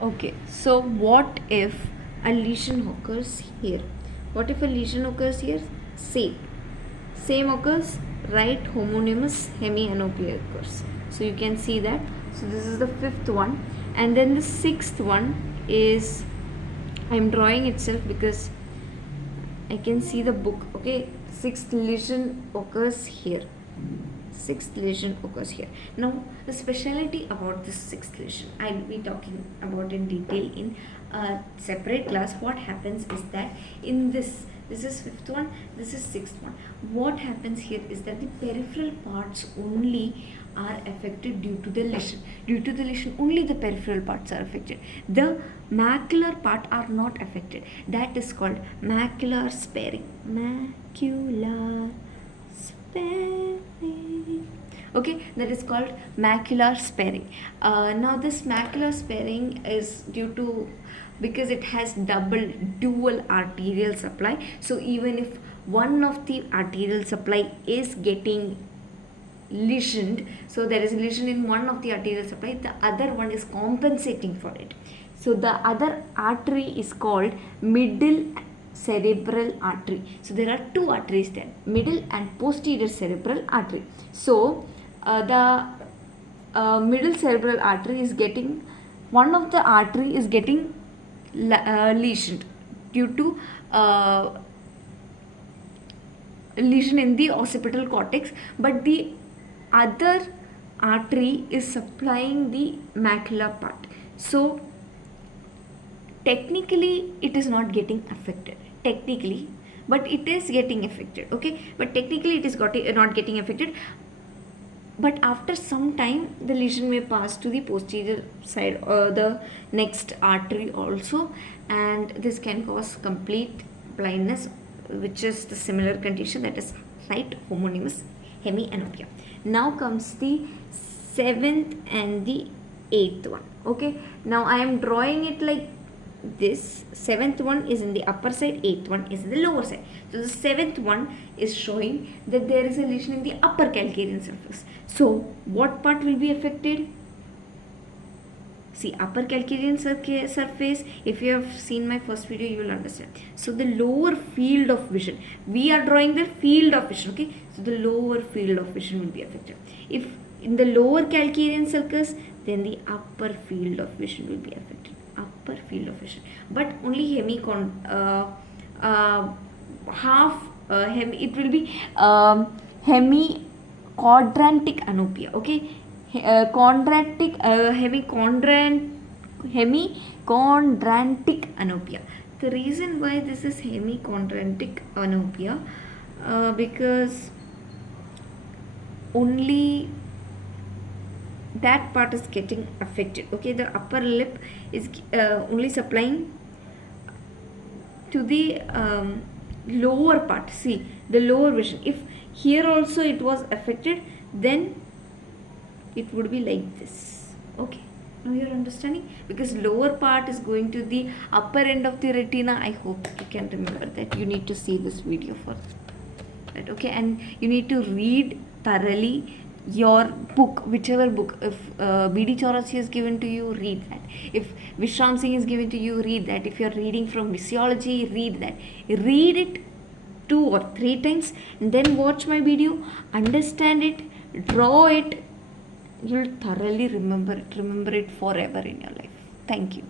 Okay, so what if a lesion occurs here? What if a lesion occurs here? Same occurs, right? Homonymous hemianopia occurs. So you can see that. So this is the fifth one, and then the sixth one is, I'm drawing itself because I can see the book. Okay, sixth lesion occurs here. Sixth lesion occurs here. Now, the speciality about this sixth lesion, I'll be talking about in detail in a separate class. What happens is that in this is fifth one, this is sixth one. What happens here is that the peripheral parts only are affected due to the lesion. Due to the lesion, only the peripheral parts are affected. The macular part are not affected. That is called macular sparing. Macular sparing. Okay, that is called macular sparing. Now this macular sparing is due to, because it has dual arterial supply. So even if one of the arterial supply is getting lesioned, so there is a lesion in one of the arterial supply, the other one is compensating for it. So the other artery is called middle cerebral artery. So there are two arteries there, middle and posterior cerebral artery. So the middle cerebral artery is getting, one of the artery is getting lesioned due to lesion in the occipital cortex, but the other artery is supplying the macular part. So technically it is not getting affected, technically, but it is getting affected. Okay, but technically it is not getting affected, but after some time the lesion may pass to the posterior side or the next artery also, and this can cause complete blindness, which is the similar condition, that is right homonymous hemianopia. Now comes the seventh and the eighth one. Okay, now I am drawing it like this. Seventh one is in the upper side, eighth one is in the lower side. So the seventh one is showing that there is a lesion in the upper calcarean surface. So what part will be affected? See, upper calcarean surface, if you have seen my first video, you will understand. So the lower field of vision, we are drawing the field of vision. Okay, so the lower field of vision will be affected. If in the lower calcarean surface, then the upper field of vision will be affected. Upper field of vision, but only it will be hemichondrantic anopia. Okay, hemichondrantic anopia. The reason why this is hemichondrantic anopia, because only that part is getting affected. Okay, the upper lip is only supplying to the lower part. See, the lower vision, if here also it was affected, then it would be like this. Okay, now you're understanding, because lower part is going to the upper end of the retina. I hope you can remember that. You need to see this video for that. Okay, and you need to read thoroughly your book, whichever book. If B.D. Chaurasia is given to you, read that. If Vishram Singh is given to you, read that. If you're reading from physiology, read that. Read it 2 or 3 times and then watch my video, understand it, draw it. You'll thoroughly remember it forever in your life. Thank you.